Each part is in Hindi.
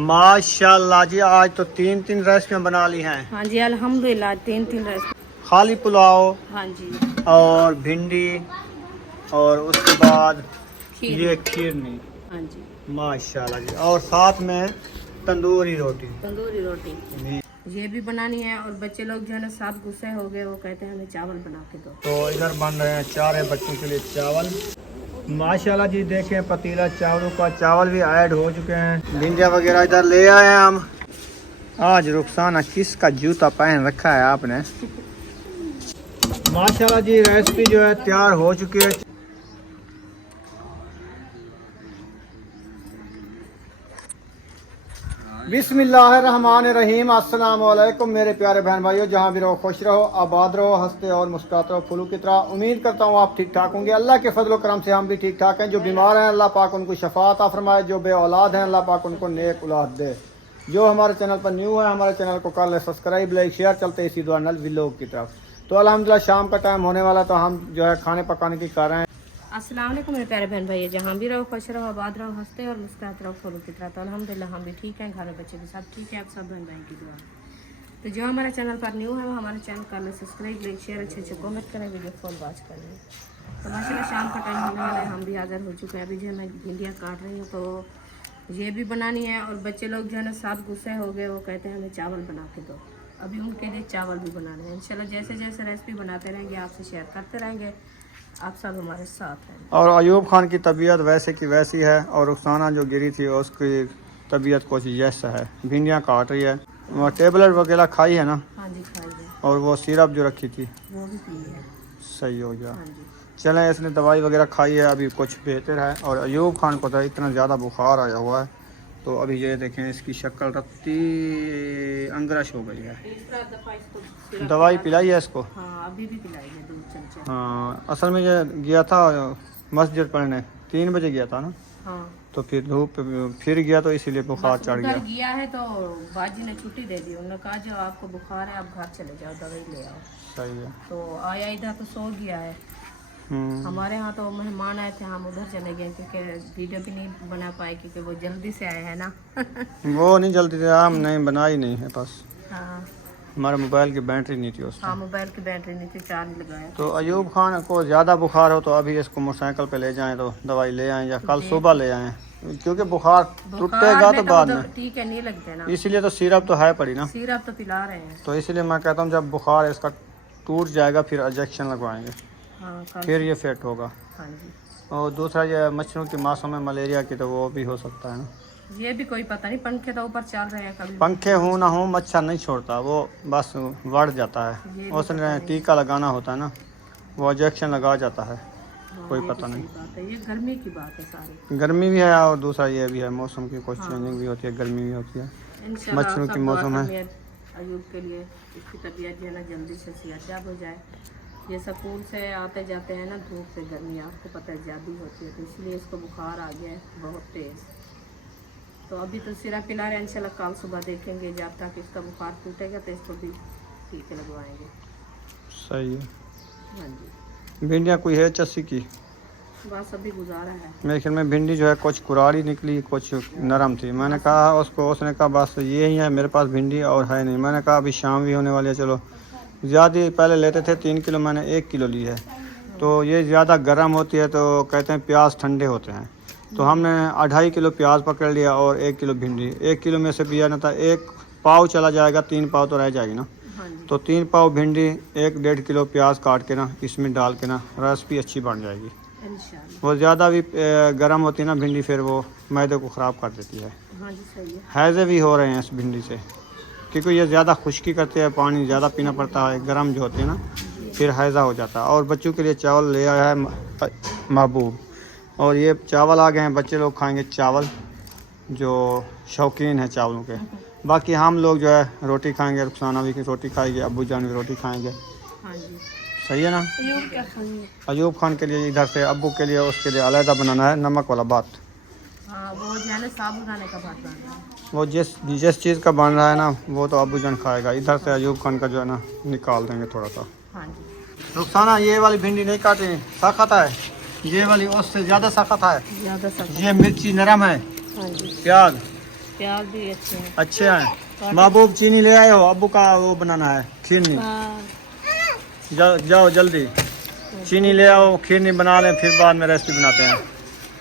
माशाल्लाह जी, आज तो तीन तीन रेसिपियाँ बना ली हैं। हाँ जी अल्हम्दुलिल्लाह, तीन तीन रेसिपी। खाली पुलाव हाँ जी, और भिंडी और उसके बाद खीर। ये खीरनी। हाँ जी, माशाल्लाह जी, और साथ में तंदूरी रोटी। तंदूरी रोटी जी। ये भी बनानी है। और बच्चे लोग जो है ना साथ गुस्से हो गए, वो कहते हैं हमें चावल बना के दो। तो इधर बन रहे हैं चार बच्चों के लिए चावल। माशाल्लाह जी, देखें पतीला चावलों का, चावल भी ऐड हो चुके हैं। भिंडियाँ वगैरह इधर ले आए हैं हम। आज रुखसाना किसका जूता पहन रखा है आपने। माशाल्लाह जी, रेसिपी जो है तैयार हो चुकी है। बिस्मिल्लाहिर्रहमानिर्रहीम। अस्सलाम वालेकुम मेरे प्यारे बहन भाइयों, जहाँ भी रहो खुश रहो, आबाद रहो, हंसते और मुस्कुराते रहो फूलों की तरह। उम्मीद करता हूँ आप ठीक ठाक होंगे। अल्लाह के फजल करम से हम भी ठीक ठाक हैं। जो बीमार हैं अल्लाह पाक उनको शफा अता फरमाए, जो बे औलाद हैं अल्लाह पाक उनको नेक औलाद दे। जो हमारे चैनल पर न्यू है, हमारे चैनल को कर ले सब्सक्राइब, लाइक शेयर। चलते इसी दुआ नल व्लॉग की तरफ। तो अल्हम्दुलिल्लाह शाम का टाइम होने वाला, तो हम जो है खाने पकाने की कर रहे हैं। अस्सलाम वालेकुम मेरे प्यारे बहन भाई, जहाँ भी रहो खुश रहो, आबाद रहो, हंसते और मुस्कुराते रहो फूलों की तरह। तो अल्हम्दुलिल्लाह हम भी ठीक हैं, घर में बच्चे भी सब ठीक है। आप सब बहन भाई की दुआ। तो जो हमारे चैनल पर न्यू है वो हमारे चैनल कर ले सब्सक्राइब, लाइक शेयर, अच्छे अच्छे कमेंट करें, वीडियो फुल वॉच करें। तो माशाल्लाह शाम का टाइम होने वाला है, हम भी हाजिर हो चुके हैं। अभी जो है मैं भिंडियाँ काट रही हूँ, तो ये भी बनानी है। और बच्चे लोग जो है ना साथ गुस्से हो गए, वो कहते हैं हमें चावल बना के दो। अभी उनके लिए चावल भी बनाने हैं। इंशाल्लाह जैसे जैसे रेसिपी बनाते रहेंगे आपसे शेयर करते रहेंगे। आप सब हमारे साथ हैं। और अयूब खान की तबीयत वैसे की वैसी है, और रुखसाना जो गिरी थी उसकी तबीयत कुछ जैसा है। भिंडियाँ काट रही है, वो टेबलेट वगैरह खाई है ना। हाँ जी खाइए। और वो सिरप जो रखी थी वो भी पी है। सही हो गया। हाँ जी। चलें, इसने दवाई वगैरह खाई है, अभी कुछ बेहतर है। और अयूब खान को तो इतना ज़्यादा बुखार आया हुआ है, तो अभी ये देखें इसकी शक्ल रत्ती अंगरश हो गई है। तीसरा दफा इसको दवाई पिलाई है इसको। हाँ अभी भी पिलाई है 2 चमचे। हाँ, असल में ये गया था मस्जिद पढ़ने, 3 बजे गया था ना। हाँ तो फिर धूप फिर गया, तो इसीलिए बुखार बस चढ़ उधर गया। गया है तो बाजी ने छुट्टी दे दी। उन्होंने कहा जो आपको बुखार है आप घर चले जाओ, दवाई ले आओ। सही है। तो आया इधर तो सो गया है। हमारे यहाँ तो मेहमान आए थे, हम उधर चले गए क्योंकि वीडियो भी नहीं बना पाए क्योंकि वो जल्दी से आए हैं ना। वो नहीं जल्दी थे, हम नहीं बनाई नहीं है बस। हाँ हमारे मोबाइल की बैटरी नहीं थी उस हाँ, टाइम। मोबाइल की बैटरी नहीं थी, चार्ज लगाया। तो अयूब खान को ज़्यादा बुखार हो तो अभी इसको मोटरसाइकिल पे ले जाएं, तो दवाई ले आएं, या कल सुबह ले आएं, क्योंकि बुखार टूटेगा तो बाद में। ठीक है नहीं लगते ना, इसीलिए तो सिरप तो है पड़ी ना। सिरप तो पिला रहे हैं। तो इसीलिए मैं कहता हूँ जब बुखार इसका टूट जाएगा फिर इंजेक्शन लगवाएंगे, हाँ कल। फिर ये फिट होगा। हाँ जी। और दूसरा ये मच्छरों की मासों में मलेरिया की, तो वो भी हो सकता है ना। ये भी कोई पता नहीं, पंखे तो ऊपर चल रहे हैं कभी। पंखे हो ना हो मच्छर नहीं छोड़ता, वो बस बढ़ जाता है। उसने टीका लगाना होता है ना, वो इंजेक्शन लगा जाता है। हाँ, कोई ये पता भी नहीं। सही बात है, ये गर्मी की बात है सारी। गर्मी भी है और दूसरा ये भी है, मौसम की कुछ चेंजिंग भी होती है, गर्मी भी होती है, इंशाल्लाह मच्छरों सब की दुआ मौसम है। करिए अयूब के लिए, इसकी तबीयत जो है ना जल्दी से सेहतयाब हो जाए। ये स्कूल से आते जाते हैं ना धूप से, गर्मी आपको पता है ज़्यादा होती है, तो इसलिए इसको बुखार आ गया है बहुत तेज़। तो अभी तो सिरप पिला रहे हैं, इंशाल्लाह कल सुबह देखेंगे जब तक इसका बुखार टूटेगा तो इसको भी टीके लगवाएंगे। सही है। हाँ जी, भिंडियाँ कोई है 80 की। बस अभी गुजारा है। मेरे ख्याल में भिंडी जो है कुछ कुरारी निकली, कुछ नरम थी। मैंने कहा उसको, उसने कहा बस ये ही है मेरे पास भिंडी और है नहीं। मैंने कहा अभी शाम भी होने वाली है, चलो ज़्यादा पहले लेते थे 3 किलो, मैंने 1 किलो ली है। तो ये ज़्यादा गर्म होती है, तो कहते हैं प्याज ठंडे होते हैं। तो हमने 2.5 किलो प्याज पकड़ लिया और 1 किलो भिंडी। 1 किलो में से भी ना था 1 पाव चला जाएगा, 3 पाव तो रह जाएगी ना। हाँ जी। तो 3 पाव भिंडी, 1-1.5 किलो प्याज काट के ना इसमें डाल के ना रेसिपी अच्छी बन जाएगी। इंशाल्लाह। वो ज़्यादा भी गर्म होती है ना भिंडी, फिर वो मैदे को ख़राब कर देती है। हाँ जी सही है। हैज़े भी हो रहे हैं इस भिंडी से, क्योंकि ये ज़्यादा खुश्की करते हैं, पानी ज़्यादा पीना पड़ता है, गर्म जो होती है ना, फिर हैज़ा हो जाता है। और बच्चों के लिए चावल ले आया है महबूब, और ये चावल आ गए हैं। बच्चे लोग खाएंगे चावल, जो शौकीन है चावलों के। बाकी हम लोग जो है रोटी खाएंगे, रुखसाना भी रोटी खाएंगे, अब्बू जान भी रोटी खाएंगे। हाँ जी। सही है ना। अयूब क्या खाएंगे? अयूब खान के लिए इधर से, अब्बू के लिए उसके लिए अलहदा बनाना है नमक वाला बात। हाँ वो जो है ना साबुदाने का भात बन रहा है। वो जिस चीज़ का बन रहा है ना, वो तो अब्बू जान खाएगा। इधर से अयूब खान का जो है ना निकाल देंगे थोड़ा सा। हाँ जी। रुखसाना ये वाली भिंडी नहीं काटे, सख्त है। ये वाली उससे ज़्यादा सख्त है। ज़्यादा सख्त। ये मिर्ची नरम है, हाँ जी। प्याज प्याज भी अच्छे हैं। अच्छे हैं। महबूब चीनी ले आए हो, अब्बू का वो बनाना है खीरनी। जाओ जल्दी चीनी ले आओ, खीरनी बना लें, फिर बाद में रेसिपी बनाते हैं।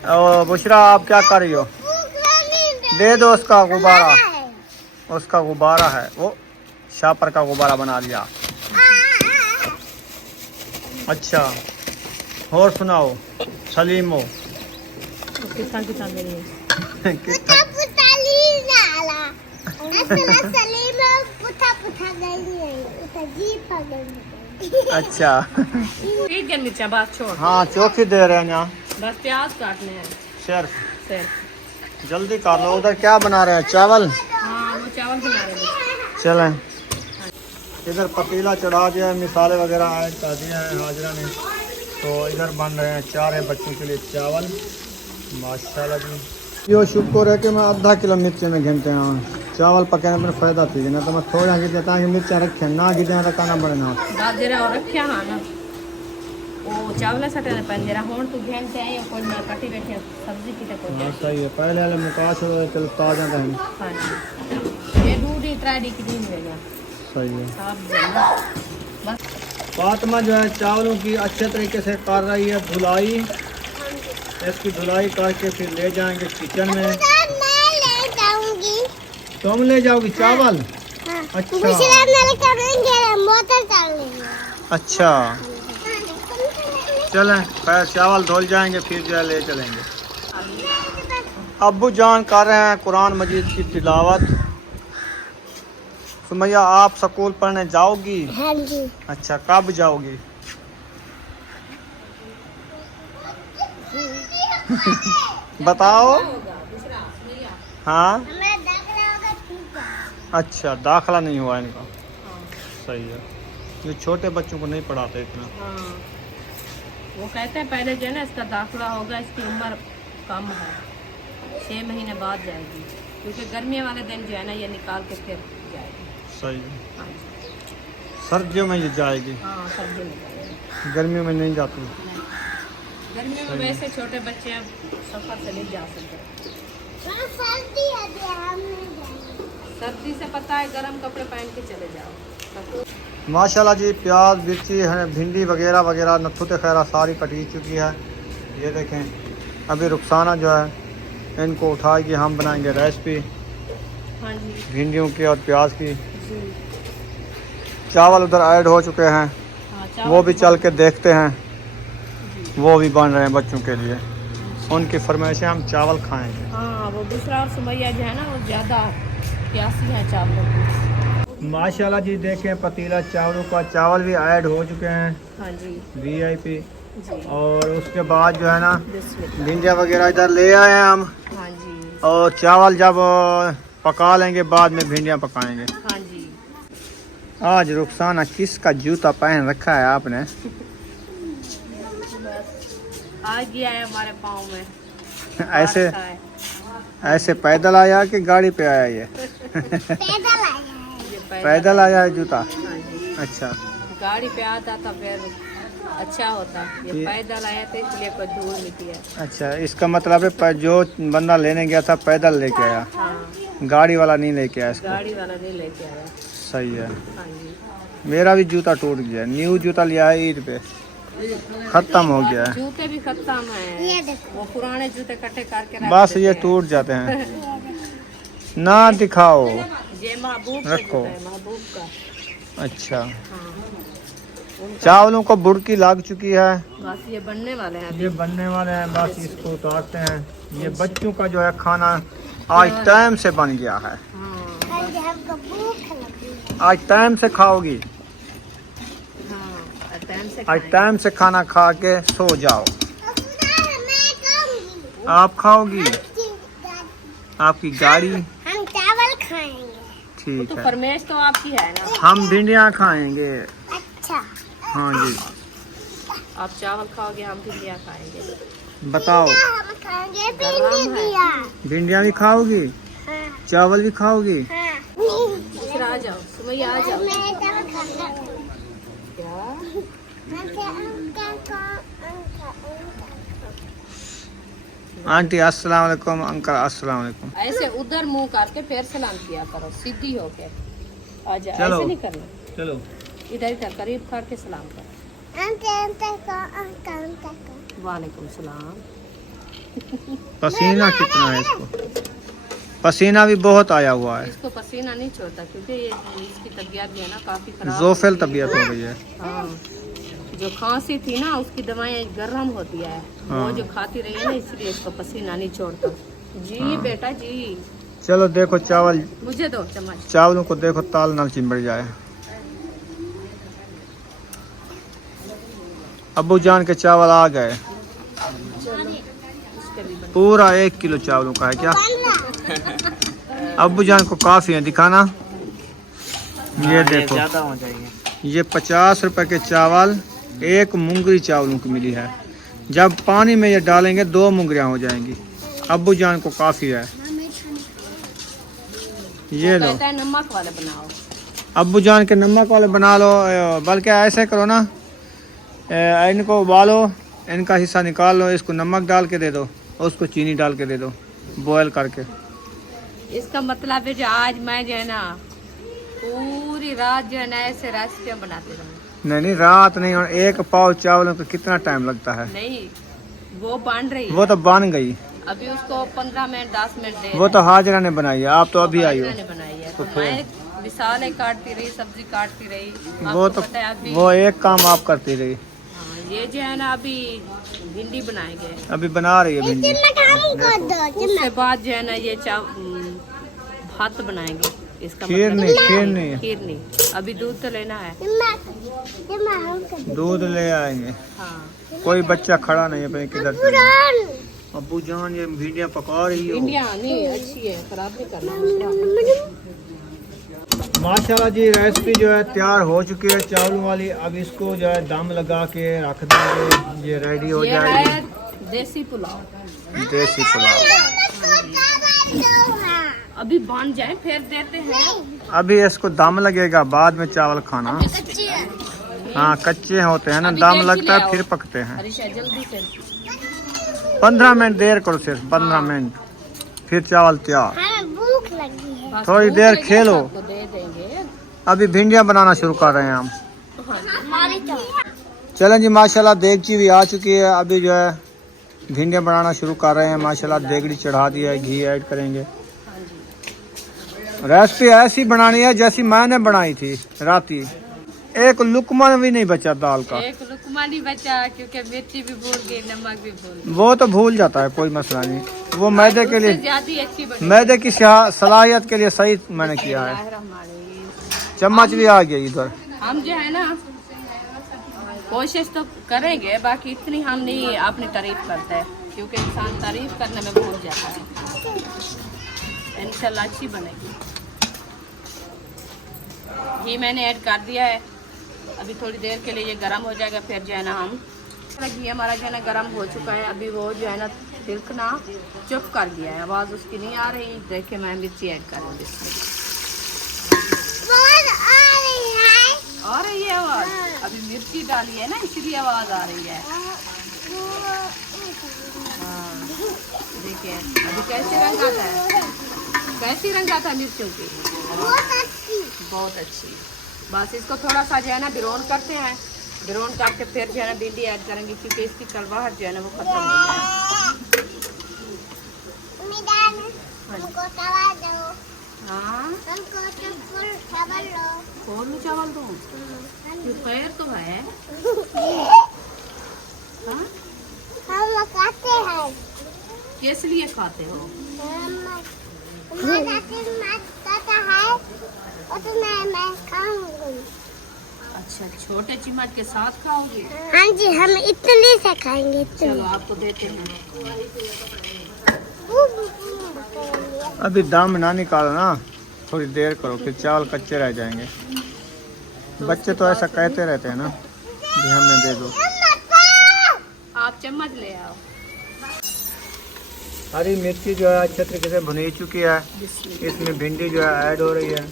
और बुशरा आप क्या कर रही हो? दे दो उसका गुब्बारा, उसका गुब्बारा है वो, शापर का गुब्बारा बना लिया। अच्छा और सुनाओ सलीमो। किसान किसान दे रही है। अच्छा ठीक है मिर्चा बात छोड़। हाँ चौकी दे रहे हैं यहाँ, बस प्याज काटने हैं सिर्फ। जल्दी कर लो। उधर क्या बना रहे हैं? चावल। हाँ वो चावल बना रहे हैं। चलें इधर पतीला चढ़ा दिया है, मिसाले वगैरह ऐड कर दिए हैं हाजरा ने। तो इधर बन रहे हैं 4 बच्चों के लिए चावल। माशाल्लाह जी यो शुक्र है कि मैं आधा किलो मिर्च में घंटे हैं चावल पकाने में फ़ायदा थी ना, तो मैं थोड़ा गिरते ताकि मिर्चा रखे ना गिरते तो खाना बड़े ना जरा और रखिया हाँ ना वो चावल सटे पन जरा हों तो घंटे आए कोई ना कटी बैठे सब्जी की तो हाँ सही है। पहले वाले मुकाश हो चल ताज़ा रहेंगे। हाँ जी ये दूध ट्राई की दिन रहेगा। सही है। सब बस फातिमा जो है चावलों की अच्छे तरीके से कर रही है धुलाई। इसकी धुलाई करके फिर ले जाएंगे किचन में। मैं ले जाऊंगी। तुम ले जाओगी चावल? हाँ। अच्छा मोटर डाल लेंगे। अच्छा चलें फिर चावल धुल जाएंगे, फिर जो है ले चलेंगे। अब्बू जान कर रहे हैं कुरान मजीद की तिलावत। सुमैया आप स्कूल पढ़ने जाओगी? हाँ जी। अच्छा कब जाओगी? बताओ। हाँ अच्छा दाखला नहीं हुआ इनका। सही है। ये छोटे बच्चों को नहीं पढ़ाते इतना। हाँ वो कहते हैं पहले जो है ना इसका दाखिला होगा, इसकी उम्र कम है, 6 महीने बाद जाएगी, क्योंकि गर्मी वाले दिन जो है ना ये निकाल के फिर जाएगी। सही है। हाँ जी। सर्दियों में ये जाएगी, हाँ सर्दी में जाएगी, गर्मियों में नहीं जाती। गर्मी में वैसे छोटे बच्चे अब सफ़र से नहीं जा सकते। सर्दी से पता है गर्म कपड़े पहन के चले जाओ। माशाल्लाह जी प्याज मिर्ची है, भिंडी वगैरह वगैरह नथुते खैरा सारी कटी चुकी है। ये देखें अभी रुखसाना जो है इनको उठाएगी, हम बनाएंगे रेसिपी हाँ जी भिंडियों की और प्याज की। जी। चावल उधर ऐड हो चुके हैं, हाँ, चावल वो भी चल के देखते हैं। जी। वो भी बन रहे हैं बच्चों के लिए, उनकी फरमाइशें हम चावल खाएंगे। हाँ वो दूसरा और सुमैया जो है ना वो ज़्यादा प्यासी है चावलों की। माशाल्लाह जी देखें पतीला चावलों का, चावल भी ऐड हो चुके हैं हाँ जी VIP। जी। और उसके बाद जो है ना बिस्मिल्लाह। भिंडियाँ वगैरह इधर ले आए हैं हम। हाँ जी और चावल जब पका लेंगे बाद में भिंडियाँ पकाएंगे। हाँ जी। आज रुखसाना किसका जूता पहन रखा है आपने? आ गया है हमारे पाँव में। ऐसे बारिश है। ऐसे पैदल आया कि गाड़ी पे आया ये? ये पैदल आया है जूता। हाँ जी। अच्छा गाड़ी पे आता था फिर अच्छा होता, ये पैदल आया था इसलिए कोई धूल नहीं किया। अच्छा इसका मतलब है जो बंदा लेने गया था पैदल लेके आया, हाँ गाड़ी वाला नहीं लेके आया इसको। गाड़ी वाला नहीं लेके आया। सही है। हाँ जी। मेरा भी जूता टूट गया, न्यू जूता लिया है ईद पे, खत्म हो गया है। जूते भी खत्म है, वो पुराने जूते इकट्ठे करके रख बस देते ये हैं। टूट जाते हैं। ना दिखाओ। ये महबूब का रखो। जूता है, महबूब का। अच्छा हाँ चावलों को बुड़की लग चुकी है, बस ये बनने वाले हैं ये अभी। बनने वाले हैं, बस इसको उतारते हैं। ये बच्चों का जो है खाना आज टाइम से बन गया है। हाँ आज टाइम से खाओगी, हाँ टाइम से आज खाएंगे। टाइम से खाना खा के सो जाओ। आप खाओगी? आपकी गाड़ी? हम चावल खाएंगे। ठीक तो है। फरमाइश तो आपकी है ना। हम भिंडियाँ खाएंगे। अच्छा हाँ जी आप चावल खाओगे, हम भिंडियाँ खाएंगे। बताओ। हम खाएंगे गरम है। भिंडियाँ भी खाओगी, हाँ चावल भी खाओगी? हाँ दूसरा आ जाओ, सुमैया आ जाओ। मैं चावल खाऊंगा। क्या? आंटी अस्सलाम वालेकुम, अंकल अस्सलाम वालेकुम। ऐसे उधर मुंह करके फिर सलाम किया करो, सीधी होके। आजा, चलो। ऐसे नहीं करना, चलो इधर इधर करीब करके सलाम करो। वालेकुम सलाम। पसीना कितना है इसको, पसीना भी बहुत आया हुआ है। इसको पसीना नहीं छोड़ता क्योंकि ये इसकी तबीयत जो है ना काफी खराब जोफिल हो गई है। तबीयत हो गई है। हाँ, जो खांसी थी ना उसकी दवाएं गर्म होती है, हाँ। वो जो खाती रही है ना इसलिए इसको पसीना नहीं छोड़ता। जी हाँ। बेटा जी, चलो देखो चावल, मुझे दो चम्मच। चावलों को देखो ताल ना चिंबड़ जाए। अब्बू जान के चावल आ गए, इसके भी बन- पूरा 1 किलो चावलों का है क्या? अब्बू जान को काफी है, दिखाना। ये देखो ज्यादा हो जाएंगे। ये 50 रुपए के चावल 1 मुंगरी चावलों की मिली है। जब पानी में ये डालेंगे 2 मुंगरियां हो जाएंगी। अब्बू जान को काफी है। ये लो, कहता है नमक वाले बनाओ। अब्बू जान के नमक वाले बना लो, बल्कि ऐसे करो ना, इनको उबालो, इनका हिस्सा निकाल लो, इसको नमक डाल के दे दो, उसको चीनी डाल के दे दो, बॉयल करके। इसका मतलब है जो आज मैं जो है ना पूरी रात जो है ना ऐसे रेसिपियाँ बनाते रहूँ। नहीं रात नहीं, और 1 पाव चावलों को कितना टाइम लगता है? नहीं, वो बन रही वो है तो बन गई, अभी, उसको 15 मिनट 10 मिनट दे वो तो हाजिरा ने बनाई है, आप तो अभी आई हो। ने बनाई है, तो तो फिर? मैं मिसालें काटती रही, सब्जी काटती रही। वो आपको तो पता है अभी। वो एक काम आप करती रही, हाँ, ये जो है ना अभी भिंडी बनाएंगे, अभी बना रही है भिंडी। उसके बाद जो है ना ये भात बनाएंगे। इसका खीर मतलब नहीं, खीर नहीं, खीर नहीं, अभी दूध तो लेना है। दूध ले आएंगे। हाँ, कोई बच्चा खड़ा नहीं है, भाई किधर से? अब्बू जान ये भिंडियाँ पका रही हो। भिंडियाँ नहीं अच्छी है, खराब नहीं करना। माशाल्लाह जी, रेसिपी जो है तैयार हो चुकी है चावलों वाली। अब इसको जो है दम लगा के रख देंगे, ये रेडी हो ये जाएगी। है देसी पुलाव। देसी पुलाव अभी बन जाए फिर देते हैं। अभी इसको दम लगेगा, बाद में चावल खाना। हाँ, कच्चे होते हैं ना, अभी दम देसी लगता ले है आओ। फिर पकते हैं। अरिशा जल्दी से। 15 मिनट देर करो, सिर्फ 15 मिनट, फिर चावल तैयार। भूख लगी है। बस थोड़ी भूख देर लगी है, खेलो। सबको दे देंगे। अभी भिंडियाँ बनाना शुरू कर रहे हैं हम। हमारी तो चलें जी, माशाल्लाह देगची भी आ चुकी है। अभी जो है भिंडियाँ बनाना शुरू कर रहे हैं। माशाल्लाह देगड़ी चढ़ा दी है, घी ऐड करेंगे। रेसिपी ऐसी बनानी है जैसी मैंने बनाई थी राती। एक लुकमा भी नहीं बचा दाल का। एक लुकमा नहीं बचा क्योंकि मिर्ची भी भूल गई, नमक भी भूल गई। वो तो भूल जाता है, कोई मसला नहीं। वो मैदे के उससे लिए, ज्यादा ही अच्छी बनी। मैदे की सलाहियत के लिए सही मैंने किया है। बिस्मिल्लाहिर्रहमानिर्रहीम। चम्मच भी आ गया इधर। हम जो है ना कोशिश तो करेंगे, बाकी इतनी हम नहीं अपनी तारीफ करते हैं क्योंकि इंसान तारीफ करने में भूल जाता है। इंशाल्लाह अच्छी बनेगी। घी मैंने ऐड कर दिया है, अभी थोड़ी देर के लिए ये गर्म हो जाएगा, फिर जो है ना हम घी हमारा जो है ना गर्म हो चुका है। अभी वो जो है ना तिलकना चुप कर गया है, आवाज़ उसकी नहीं आ रही। देखिए मैं मिर्ची ऐड करूँगी इसमें। बहुत आ रही है। आ रही है आवाज़, अभी मिर्ची डाली है ना इसलिए आवाज़ आ रही है। हाँ, देखिए अभी कैसे रंग आता है, कैसी रंग आता है मिर्चों की, बहुत अच्छी। बस इसको थोड़ा सा जो है ना ब्राउन करते हैं, ब्राउन करके फिर जो है ना भिंडी ऐड करेंगे क्योंकि इसकी कड़वाहट जो है ना वो खत्म हो जाए। हमको तवा दो। हाँ, हमको तो फुल चावल लो। कौन चावल दूँ, ये पैर तो है। हाँ, हम खाते हैं। किस लिए खाते हो? हमारा खाता है और तो मैं खाऊंगी। अच्छा, छोटे चम्मच के साथ खाओगे? हाँ जी, हम इतने से खाएंगे। चलो आपको देते हैं। अभी दम ना निकालो ना, थोड़ी देर करो, फिर चावल कच्चे रह जाएंगे। बच्चे तो ऐसा कहते रहते हैं ना, भी हमें दे दो। आप चम्मच ले आओ। हरी मिर्ची जो है अच्छे तरीके से भुनी चुकी है। इसमें भिंडी जो है ऐड हो रही है।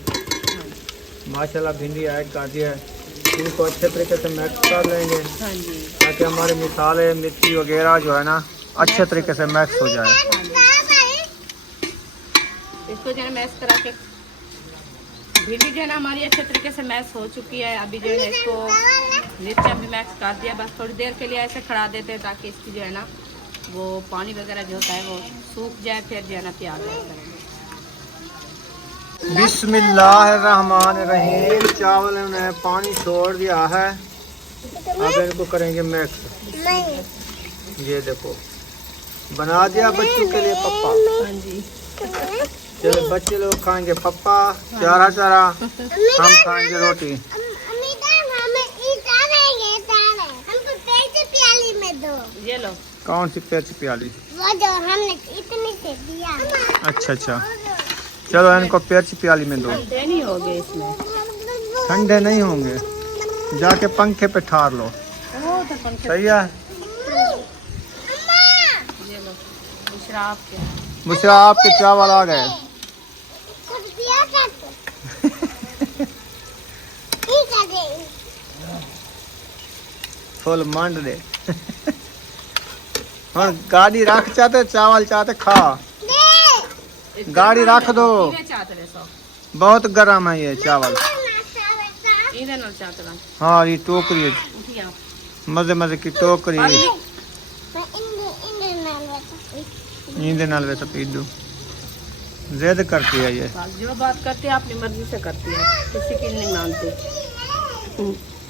माशाल्लाह भिंडी ऐड कर दी है। इनको अच्छे तरीके से मिक्स कर लेंगे हाँ जी, ताकि हमारे मसाले मिर्ची वगैरह जो है ना अच्छे तरीके से मिक्स हो जाए। इसको जो है मैश करा के भिंडी जो है ना हमारी अच्छे तरीके से मैश हो चुकी है। अभी जो है इसको मिर्चा भी मैक्स कर दिया, बस थोड़ी देर के लिए ऐसे खड़ा देते हैं ताकि इसकी जो है ना वो पानी वगैरह जो होता है वो सूख जाए, फिर जो है ना प्याज ऐड करेंगे। बिस्मिल्लाहिर्रहमानिर्रहीम। चावल ने पानी छोड़ दिया है, अब इनको करेंगे मिक्स। ये देखो बना दिया बच्चों के लिए पप्पा। हाँ जी, चलो बच्चे लोग खाएंगे पप्पा चारा चारा, हम खाएंगे रोटी। ये लो। कौन सी पेच प्याली? वो जो हमने इतनी से दिया। अच्छा अच्छा, चलो इनको पेच प्याली में दो। ठंडे नहीं हो गए इसमें, ठंडे नहीं होंगे, जाके पंखे पे ठार लो। वो तो पंखे। सही है। ये लो शराब के। बुशरा आपके चावल आ गए। फुल मांड दे। हाँ गाड़ी रख चाहते, चावल चाहते खा। गाड़ी रख दो, बहुत गर्म है ये चावल। हाँ ये टोकरी, मजे मजे की टोकरी। नींद नाल वैसे पीडू जिद करती है ये। जो बात करती है अपनी मर्जी से करती है, किसी की नहीं मानती।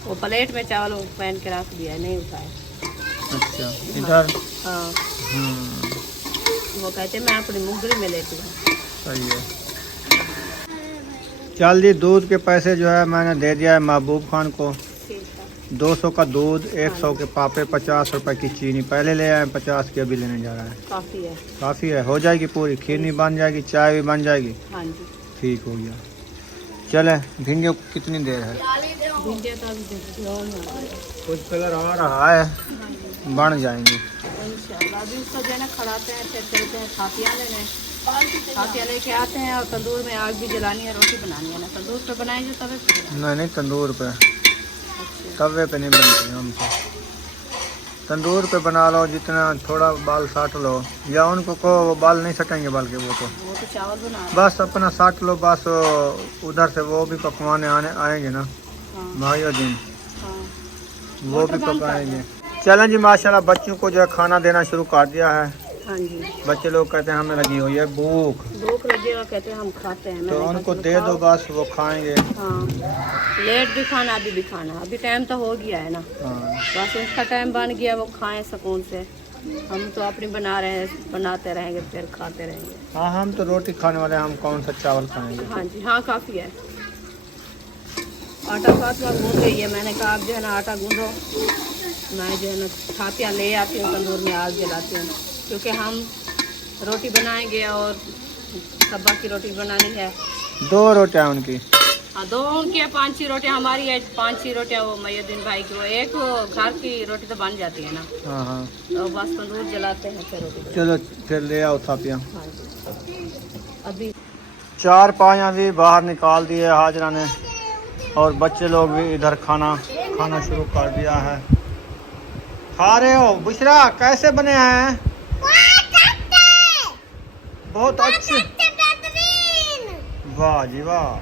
वो प्लेट में चावल पहन के रख दिया है, नहीं उठाए। अच्छा इधर। हाँ वो कहते मैं अपनी मुंगरी में लेती हूँ। सही है। चल जी, दूध के पैसे जो है मैंने दे दिया है महबूब खान को। 200 का दूध, 100 के पापे, 50 रुपए की चीनी पहले ले आए, 50 की अभी लेने जा रहा है। काफ़ी है, काफ़ी है, हो जाएगी पूरी। खीर भी बन जाएगी, चाय भी बन जाएगी। हाँ जी ठीक हो गया। चले भिंडियों को कितनी देर है? भिंडियाँ तो अभी कुछ कलर आ रहा है, बन जाएंगी इंशाल्लाह। अभी उसको जो है ना खड़ाते हैं, फिर चलते हैं खातियाँ लेने। खातियाँ लेके आते हैं और तंदूर में आग भी जलानी है, रोटी बनानी है ना। तंदूर पे बनाएंगे तवे पे? नहीं तंदूर पे, अच्छा तवे पे नहीं बनती हमसे। तंदूर पे बना लो, जितना थोड़ा बाल साट लो, या उनको को वो बाल नहीं सटेंगे बल्कि वो तो चावल बना बस अपना साट लो बस। उधर से वो भी पकवाने आएंगे ना भाइयों दिन, वो भी पकाएंगे। चलें जी, माशाल्लाह बच्चों को जो है खाना देना शुरू कर दिया है। हाँ जी, बच्चे लोग कहते हैं हमें लगी हुई है भूख, भूख लगी है, कहते हैं हम खाते हैं। तो उनको दे दो बस, वो खाएंगे। हाँ लेट भी खाना, अभी भी खाना, अभी टाइम तो हो गया है ना। हाँ बस उसका टाइम बन गया, वो खाएं सुकून से। हम तो अपनी बना रहे हैं, बनाते रहेंगे फिर खाते रहेंगे। हाँ हम तो रोटी खाने वाले हैं, हम कौन सा चावल खाएंगे। हाँ जी हाँ काफ़ी है। आटा साथ में गूँध रही है, मैंने कहा आप जो है ना आटा गूँधो, मैं जो है ना थापियाँ ले आती हूँ, तंदूर में आग जलाती हूँ, क्योंकि हम रोटी बनाएंगे और सब्बा की रोटी बनानी है। 2 रोटियाँ उनकी। हाँ 2 उनकी है, 5-6 रोटियाँ हमारी है, 5-6 रोटियाँ वो मयुद्दीन भाई की। वो एक घर की रोटी तो बन जाती है ना। हाँ हाँ तो बस तंदूर जलाते हैं फिर रोटी। चलो फिर ले आओ थापियाँ। हाँ जी, अभी 4 पाया भी बाहर निकाल दिए हाजरा ने, और बच्चे लोग भी इधर खाना शुरू कर दिया है। खा रहे हो बुशरा? कैसे बने हैं? बहुत अच्छे, वाह जी वाह।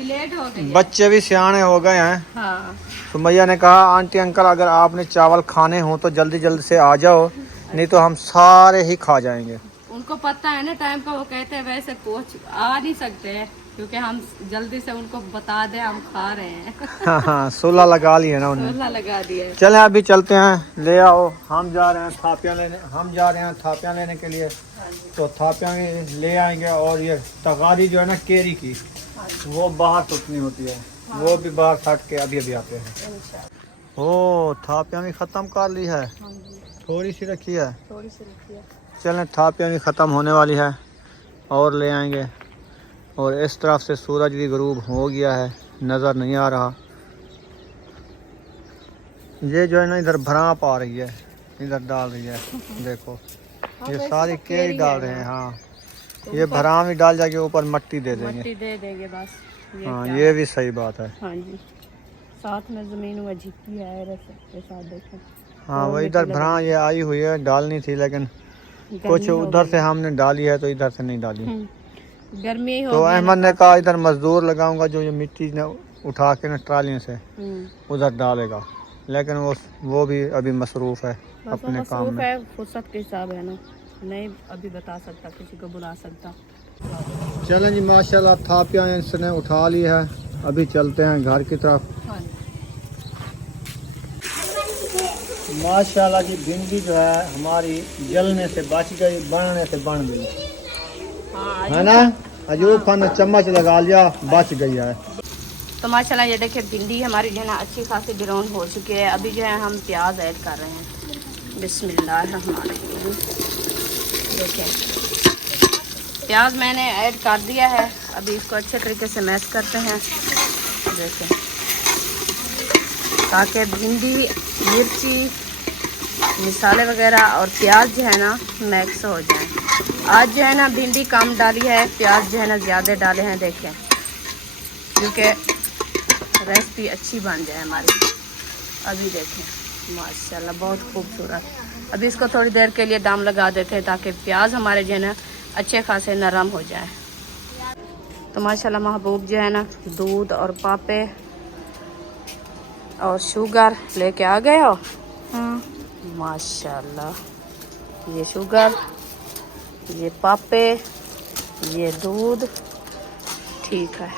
लेट हो गई। बच्चे भी सियाने हो गए हैं। हाँ सुमैया ने कहा आंटी अंकल अगर आपने चावल खाने हो तो जल्दी जल्दी से आ जाओ, नहीं तो हम सारे ही खा जाएंगे। उनको पता है ना टाइम का, वो कहते हैं वैसे पहुँच आ नहीं सकते हैं, क्योंकि हम जल्दी से उनको बता दें हम खा रहे हैं। हाँ हाँ 16 लगा ली है ना उन्हें। सोलह लगा दिए। चलें अभी चलते हैं, ले आओ। हम जा रहे हैं थापियाँ लेने, थापियाँ लेने के लिए। तो थापियाँ ले आएंगे, और ये तगारी जो है ना केरी की, वो बाहर टूटनी होती है, वो भी बाहर साट के अभी आते हैं। ओ थापियाँ भी ख़त्म कर ली है, थोड़ी सी रखी है। थोड़ी सी रखी है। चलें थापियाँ भी ख़त्म होने वाली है, और ले आएंगे। और इस तरफ से सूरज भी गरूब हो गया है, नज़र नहीं आ रहा। ये जो है ना इधर भराप आ रही है, इधर डाल रही है, देखो ये सारी केरी डाल रहे हैं। हाँ ये भराम ही डाल जाके ऊपर मट्टी दे देंगे। मट्टी दे देंगे बस। हाँ क्या ये भी सही बात है। हाँ जी, साथ में ज़मीन वो झिक्की है के साथ देखें। हाँ और वो इधर मिट्टी भरा ये आई हुई है, डालनी थी लेकिन गर्मी कुछ हो उधर गई। से हमने डाली है तो इधर से नहीं डाली। गर्मी हो तो गई अहमद ने कहा इधर मजदूर लगाऊंगा जो ये मिट्टी न उठा के ना ट्रालियों से उधर डालेगा, लेकिन वो भी अभी मसरूफ़ है अपने काम में। है, फुर्सत के हिसाब है ना, नहीं अभी बता सकता, किसी को बुला सकता। चलें जी माशाल्लाह थापियाँ इसने उठा ली है, अभी चलते हैं घर की तरफ। हाँ माशाल्लाह जी भिंडी जो है हमारी जलने से बच गई, बनने से बन गई हाँ है ना। अजूब खान ने चम्मच लगा लिया, बच गई है। तो माशाल्लाह ये देखिए भिंडी हमारी जो है ना अच्छी खासी ब्राउन हो चुकी है। अभी जो है हम प्याज ऐड कर रहे हैं। बिस्मिल्लाहिर्रहमानिर्रहीम। देखिए प्याज मैंने ऐड कर दिया है, अभी इसको अच्छे तरीके से मैश करते हैं। देखिए ताकि भिंडी, मिर्ची, मसाले वगैरह और प्याज जो है ना मिक्स हो जाए। आज जो है ना भिंडी कम डाली है, प्याज जो है ना ज़्यादा डाले हैं। देखें क्योंकि रेसिपी अच्छी बन जाए हमारी। अभी देखें माशाल्लाह बहुत खूबसूरत। अभी इसको थोड़ी देर के लिए दम लगा देते हैं ताकि प्याज हमारे जो है ना अच्छे खासे नरम हो जाए। तो माशाल्लाह महबूब जो है ना दूध और पापे और शुगर लेके आ गए हो। माशाल्लाह ये शुगर, ये पापे, ये दूध, ठीक है।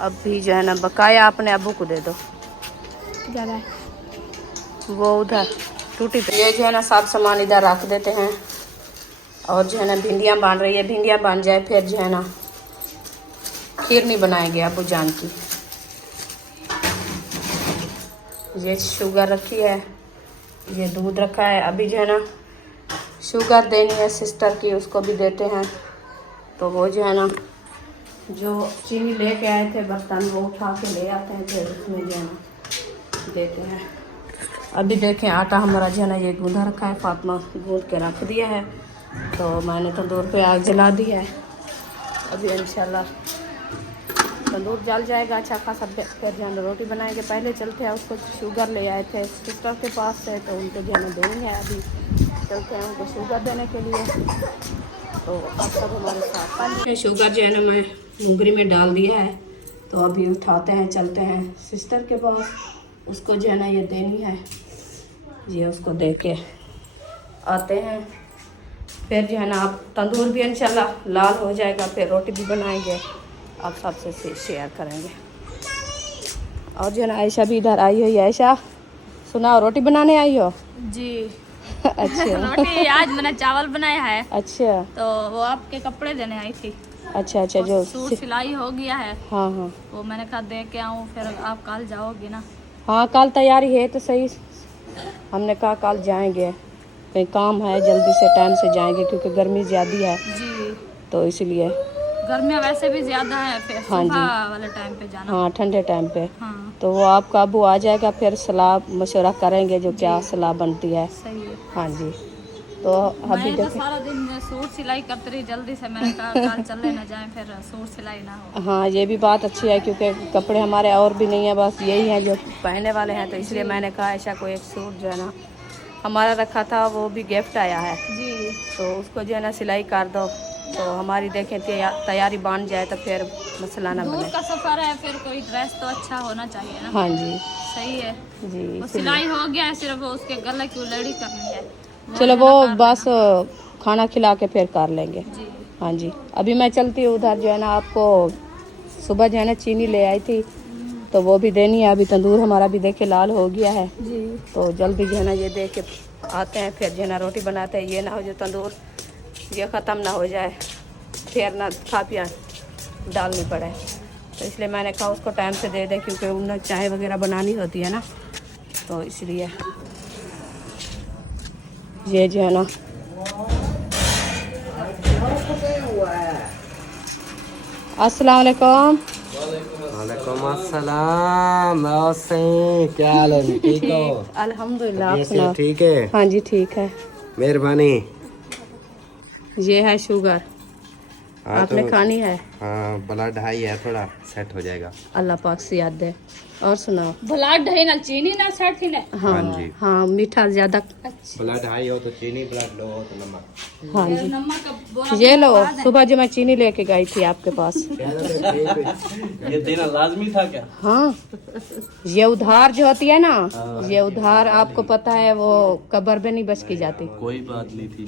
अब भी जो है ना बकाया अपने अबू को दे दो, ज़्यादा है वो उधर टूटी पे। ये जो है ना सब सामान इधर रख देते हैं और जो है ना भिंडियाँ बन रही है। भिंडियाँ बन जाए फिर जो है ना खीर नहीं बनाएंगे अबू जान की। ये शुगर रखी है, ये दूध रखा है। अभी जो है ना शुगर देनी है सिस्टर की, उसको भी देते हैं। तो वो जो है ना जो चीनी लेके आए थे बर्तन वो उठा के ले आते हैं, फिर उसमें जो है ना देते हैं। अभी देखें आटा हमारा जो है ना ये गूंधा रखा है, फातिमा गूंद के रख दिया है। तो मैंने तंदूर पे आग जला दी है। अभी इंशाल्लाह तंदूर जल जाएगा अच्छा खासा, फिर जो है ना रोटी बनाएंगे। पहले चलते हैं, उसको शुगर ले आए थे सिस्टर के पास से, तो उनको जो है ना देनी है। अभी चलते हैं उनको शुगर देने के लिए। तो अब सब हमारे साथ शुगर जो है ना मैं मुंगरी में डाल दिया है। तो अभी उठाते हैं, चलते हैं सिस्टर के पास, उसको जो है ना ये देनी है। ये उसको दे के आते हैं, फिर जो है ना आप तंदूर भी इंशाल्लाह लाल हो जाएगा, फिर रोटी भी बनाएंगे, आप सबसे शेयर करेंगे। और जो है ना आयशा भी इधर आई हुई है। आयशा सुनाओ, रोटी बनाने आई हो? जी अच्छा रोटी आज मैंने चावल बनाया है। अच्छा तो वो आपके कपड़े देने आई थी। अच्छा अच्छा जो सूट सिलाई हो गया है, हाँ हाँ वो मैंने कहा दे के आऊँ, फिर आप कल जाओगे ना। हाँ कल तैयारी है तो सही। हमने कहा कल जाएंगे, कहीं काम है, जल्दी से टाइम से जाएंगे क्योंकि गर्मी ज़्यादा है, जी तो इसलिए। गर्मियाँ वैसे भी ज्यादा है, फिर हाँ जी। सुबह वाले टाइम पे जाना। हाँ ठंडे टाइम पे। हाँ तो वो आपका अबू आ जाएगा, फिर सलाह मशवरा करेंगे जो क्या सलाह बनती है। सही है। हाँ जी। तो अभी मैं तो देखें, सारा दिन सूट सिलाई करती रही, जल्दी से मैंने कहा कल चले ना जाए, फिर सूट सिलाई ना हो। हाँ ये भी बात अच्छी है क्योंकि कपड़े हमारे और भी नहीं है, बस यही है जो पहनने वाले हैं। तो इसलिए मैंने कहा ऐसा कोई एक सूट जो है ना हमारा रखा था, वो भी गिफ्ट आया है, जी तो उसको जो है ना सिलाई कर दो। तो हमारी देखें तैयारी बन जाए तो फिर मसला ना दूर बने। का सफर है, फिर कोई ड्रेस तो अच्छा होना चाहिए ना। हाँ जी सही है। जी। वो इसलिए सिलाई हो गया है, सिर्फ वो उसके गले की उलड़ी करनी है। चलो वो बस खाना खिला के फिर कर लेंगे। जी हाँ जी। अभी मैं चलती हूँ उधर, जो है ना आपको सुबह जो है ना चीनी ले आई थी, तो वो भी देनी है। अभी तंदूर हमारा भी देखे लाल हो गया है, जी तो जल्दी जो है ना ये दे के आते हैं, फिर जो है ना रोटी बनाते हैं। ये ना हो जो तंदूर ये ख़त्म ना हो जाए, फिर ना थापियाँ डालनी पड़े। तो इसलिए मैंने कहा उसको टाइम से दे दें क्योंकि उन्हें चाय वगैरह बनानी होती है ना, तो इसलिए ये जो है ना अस्सलाम वालेकुम। वालेकुम अस्सलाम। और सही क्या हाल है? ठीक हो? अल्हम्दुलिल्लाह। आप ये सुनाओ? सब ठीक है? हाँ जी ठीक है। मेहरबानी। ये है शुगर, हाँ, आपने तो- खानी है? हाँ ब्लड हाई है, थोड़ा सेट हो जाएगा। अल्लाह पाक से याद दे। और सुनाओ। ब्लड है ना, चीनी ना सेट थी ना। हाँ हाँ जी। हाँ, मीठा ज्यादा। ब्लड हाई हो तो चीनी, ब्लड लो हो तो नमक। हाँ जी, नमक का बोरा ये लो। सुबह जो मैं चीनी लेके गई थी आपके पास। ये देना लाजमी था क्या? हाँ, ये उधार जो होती है ना, ये उधार आपको पता है वो कब्र में नहीं बच की जाती। कोई बात नहीं थी,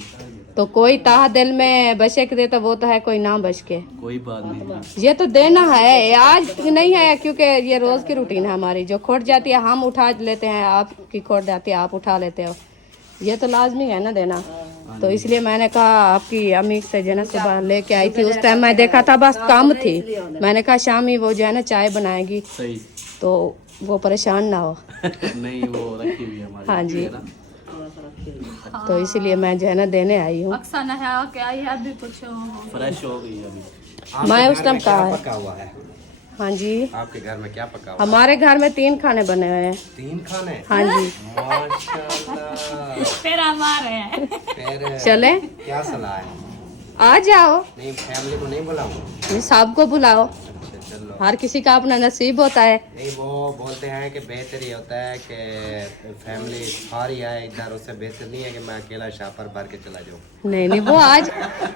तो कोई ताह दिल में बचे के देता, वो तो है कोई ना बच के। कोई बात नहीं थी। ये तो देना है, आज नहीं है क्योंकि ये रोज की रूटीन है हमारी। जो खोट जाती है हम उठा लेते हैं, आपकी खोट जाती है आप उठा लेते हो। ये तो लाजमी है ना देना। तो इसलिए मैंने कहा आपकी अम्मी से जो है ना सुबह लेके आई थी, उस टाइम मैं देखा था बस काम थी। मैंने कहा शामी वो जो है ना चाय बनाएगी सही। तो वो परेशान ना हो। नहीं वो रखी हुई है हमारी। हाँ जी, तो इसीलिए मैं जो है ना देने आई हूँ। अक्सर नहा के आई है, अभी कुछ फ्रेश हो गई अभी। मैं उस टाइम कहा है। पका हुआ है हाँ जी, आपके घर में? क्या पका हुआ? हमारे घर में 3 खाने बने हुए हैं। 3 खाने? हाँ जी, माशाल्लाह। फिर हमारे हैं। फिर चले क्या सलाह है? आ जाओ। नहीं फैमिली को नहीं बुलाऊं? सबको बुलाओ, अच्छा चलो। हर किसी का अपना नसीब होता है। नहीं वो बोलते हैं कि बेहतर ये होता है कि फैमिली सारी आए इधर, उससे बेहतर नहीं है कि मैं अकेला शापर भर के चला जाऊँ। नहीं नहीं, वो आज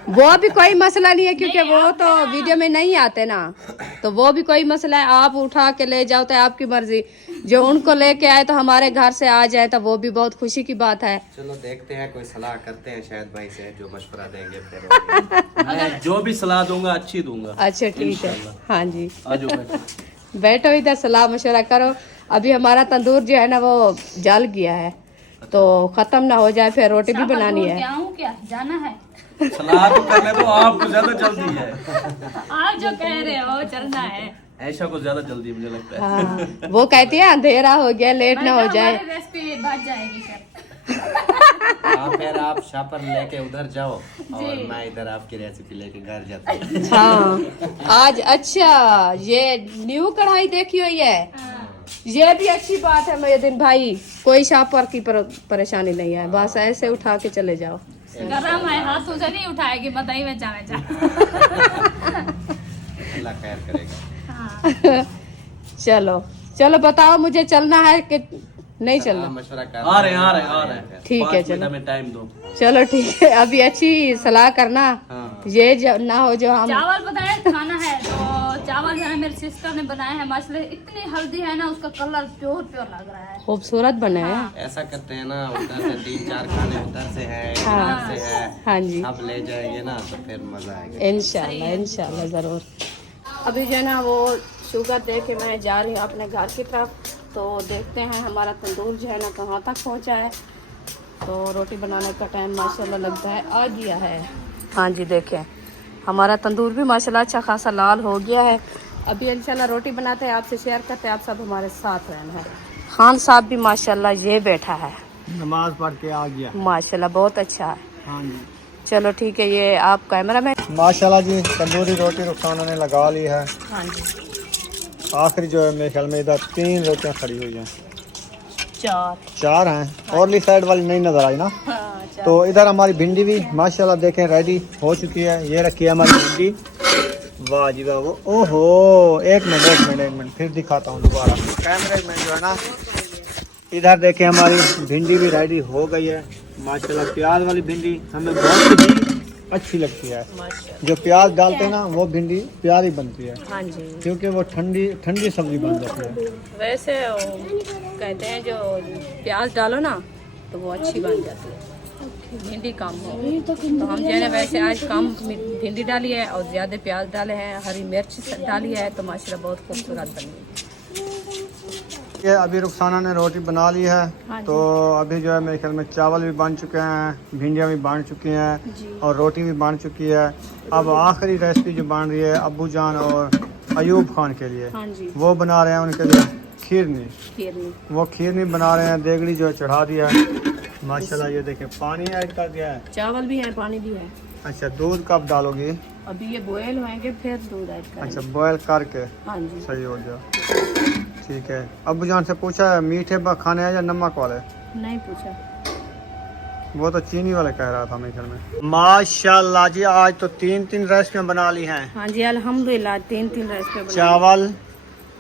वो भी कोई मसला नहीं है क्योंकि वो तो वीडियो में नहीं आते ना, तो वो भी कोई मसला है। आप उठा के ले जाओ तो आपकी मर्जी। जो उनको लेके आए तो हमारे घर से आ जाए तो वो भी बहुत खुशी की बात है। चलो देखते हैं, कोई सलाह करते हैं शायद भाई से, जो मशवरा देंगे फिर। मैं जो भी सलाह दूंगा अच्छी दूंगा। अच्छा ठीक है। हाँ जी, आज बैठो। बैठो इधर, सलाह मशवरा करो। अभी हमारा तंदूर जो है ना वो जल गया है, तो खत्म ना हो जाए, फिर रोटी भी बनानी है। क्या हूँ, क्या जाना है? सलाह तो करने दो, आपको ज्यादा जल्दी है। आप जो कह रहे हो चलना है। ऐशा को ज्यादा जल्दी मुझे लगता है। हाँ, वो कहती है अंधेरा हो गया, लेट ना हो जाए। रेसिपी बच जाएगी फिर। हाँ फिर आप शापर लेके उधर जाओ और मैं इधर आपकी रेसिपी लेके घर जाता हूँ। हाँ, आज अच्छा ये न्यू कढ़ाई देखी हुई है, ये भी अच्छी बात है मेरे भाई। कोई शापर की परेशानी नहीं है, बस ऐसे उठा के चले जाओ। गरम है, हाथ उसे नहीं उठाएगी, बताइए में जावे जा। अल्लाह खैर करेगा। चलो चलो बताओ, मुझे चलना है कि नहीं चलना? मशवरा कर आ रहे हैं। ठीक है, 5 चलो। मिनट में टाइम दो। चलो ठीक है, अभी अच्छी सलाह करना। ये ना हो जो हम चावल बताए खाना है, तो चावल जो है मेरी सिस्टर ने बनाए हैं माशाल्लाह, इतनी हल्दी है ना, उसका कलर प्योर लग रहा है। खूबसूरत बने हैं। ऐसा करते हैं ना, उधर से 3-4 खाने उधर से है, हाँ। इधर से है, हाँ जी, सब ले जाएंगे ना तो फिर मजा आएगा। इंशाल्लाह इंशाल्लाह ज़रूर। अभी जो है ना वो शुगर दे के मैं जा रही हूँ अपने घर की तरफ, तो देखते हैं हमारा तंदूर जो है ना कहाँ तक पहुँचा है। तो रोटी बनाने का टाइम माशाल्लाह लगता है आ गया है। हाँ जी, देखें हमारा तंदूर भी माशाल्लाह अच्छा खासा लाल हो गया है। अभी इंशाल्लाह रोटी बनाते हैं, आपसे शेयर करते हैं, आप सब हमारे साथ रहना है। खान साहब भी माशाल्लाह ये बैठा है, नमाज पढ़ के आ गया। माशाल्लाह बहुत अच्छा है। हाँ जी, चलो ठीक है, ये आप कैमरा मैन। माशाल्लाह जी, तंदूरी रोटी रुखसाना ने लगा ली है। हाँ जी, आखिरी जो है मेरे ख्याल में इधर 3 रोटियां खड़ी हुई हैं, 4 हैं, और ली साइड वाली नहीं नजर आई ना। तो इधर हमारी भिंडी भी माशाल्लाह देखें रेडी हो चुकी है। ये रखी है हमारी भिंडी, वाह जी वाह। वो ओहो, एक मिनट फिर दिखाता हूँ दोबारा कैमरे में जो है ना। इधर देखें हमारी भिंडी भी रेडी हो गई है माशाल्लाह। प्याज वाली भिंडी हमें बहुत ही अच्छी लगती है। जो प्याज डालते हैं ना वो भिंडी प्यारी बनती है, हाँ जी। क्योंकि वो ठंडी सब्जी बन जाती है। वैसे कहते हैं जो प्याज डालो ना तो वो अच्छी बन जाती है, भिंडी कम हो। तो हम जो है ना वैसे आज कम भिंडी डाली है और ज़्यादा प्याज डाले हैं, हरी मिर्च डाली है, तो माशाल्लाह बहुत खूबसूरत बनी। ये अभी रुखसाना ने रोटी बना ली है। हाँ जी। तो अभी जो है मेरे ख्याल में चावल भी बन चुके हैं, भिंडियाँ भी बन चुकी हैं और रोटी भी बन चुकी है। अब आखिरी रेसिपी जो बन रही है अब्बू जान और अयूब खान के लिए, हाँ जी, वो बना रहे हैं उनके लिए खीरनी। वो खीरनी बना रहे हैं, देगड़ी जो है चढ़ा दिया है माशाल्लाह। ये देखें पानी ऐड कर दिया है, चावल भी है, पानी भी है। अच्छा, दूध कब डालोगी? अभी ये बॉयल होएंगे फिर दूध ऐड करेंगे। अच्छा, बॉयल करके हाँ जी, सही हो गया, ठीक है। अब्बू जान से पूछा है मीठे खाने हैं या नमक वाले? नहीं पूछा। वो तो चीनी वाला कह रहा था मेरे घर में। माशाल्लाह जी, आज तो 3 रेसिपियाँ बना ली हैं। हाँ जी अल्हम्दुलिल्लाह 3 रेसिपी बना। चावल,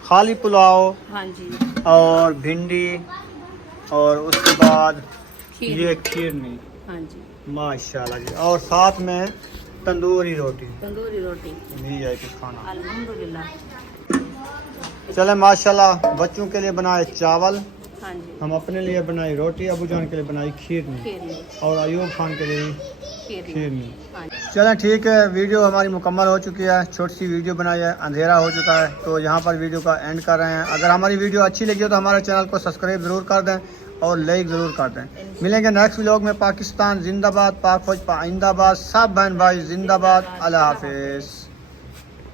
खाली पुलाव हाँ जी और भिंडी और उसके बाद खीर। ये खीरनी। हाँ जी माशाल्लाह जी, और साथ में तंदूरी रोटी तंदूरी रोटी भी है कि खाना। अल्हम्दुलिल्लाह। चले माशाल्लाह, बच्चों के लिए बनाए चावल, हाँ जी हम अपने लिए बनाई रोटी, अबू जान के लिए बनाई खीरनी खीरनी और अयूब खान के लिए खीरनी। खीरनी। हाँ जी चलें ठीक है, वीडियो हमारी मुकम्मल हो चुकी है। छोटी सी वीडियो बनाई है, अंधेरा हो चुका है, तो यहाँ पर वीडियो का एंड कर रहे हैं। अगर हमारी वीडियो अच्छी लगी हो तो हमारे चैनल को सब्सक्राइब ज़रूर कर दें और लाइक ज़रूर कर दें। मिलेंगे नेक्स्ट व्लॉग में। पाकिस्तान जिंदाबाद, पाक फौज पाइंदाबाद, सब बहन भाई जिंदाबाद। अल्लाह हाफिज़।